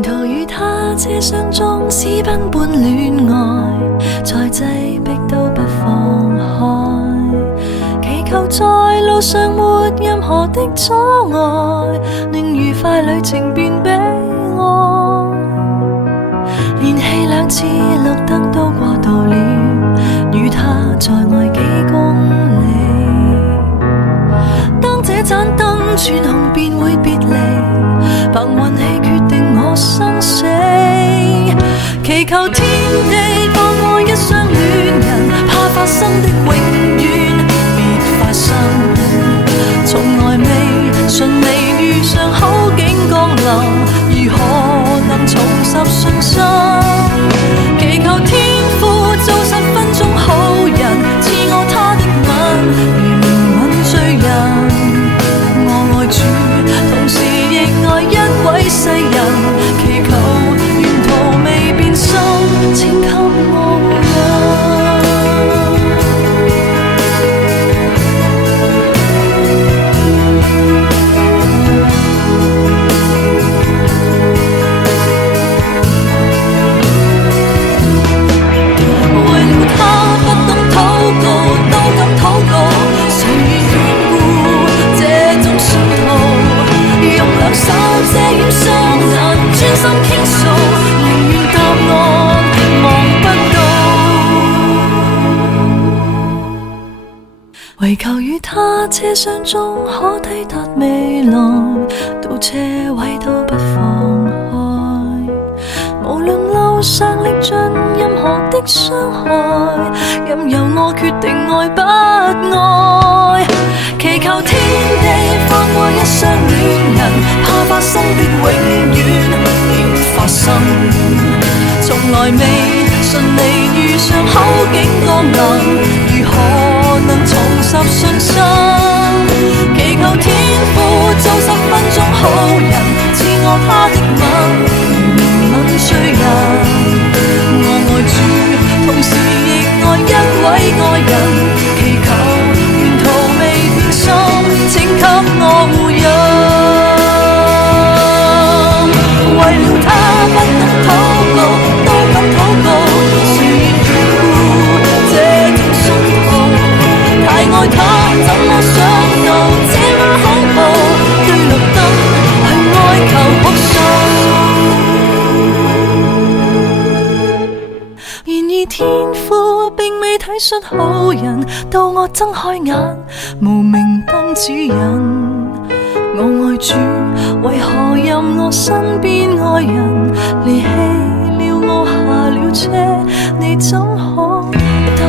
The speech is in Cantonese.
沿途與他車廂中私奔般戀愛，再擠迫都不放開，祈求在路上沒任何的阻礙，令愉快旅程變悲哀。連氣兩次綠燈都過渡了，與他在外幾公里。當這盞燈轉紅便會別離，憑運氣決定我生死。祈求天地放過一雙戀人，怕發生的永遠別發生。從來未順利遇上好景降臨，如何能重拾信心？祈求天父做10分鐘好人，賜我他的吻，如憐憫罪人。我愛主，同時亦愛一位世人，祈求沿途未變心，請給我護佑。唯求與他車廂中可抵達未來，到車位都不放開。無論路上歷盡任何的傷害，任由我決定愛不愛。祈求天地放過一雙戀人，怕發生的永遠別發生。從來未順利遇上好景降臨，如何能重拾信心？祈求天父做10分鐘好人，賜我他的吻，如憐憫罪人。我愛主，同時亦愛一位愛人，祈求沿途未變心，請給我護佑。為了他不懂禱告，都敢禱告，誰願眷顧這種信徒？太愛他，怎麼想到這麼恐怖？對綠燈去哀求哭訴。然而天父並未體恤好人，到我睜開眼，無明燈指引。我愛主，為何任我身邊愛人離棄了我，下了車，你怎可答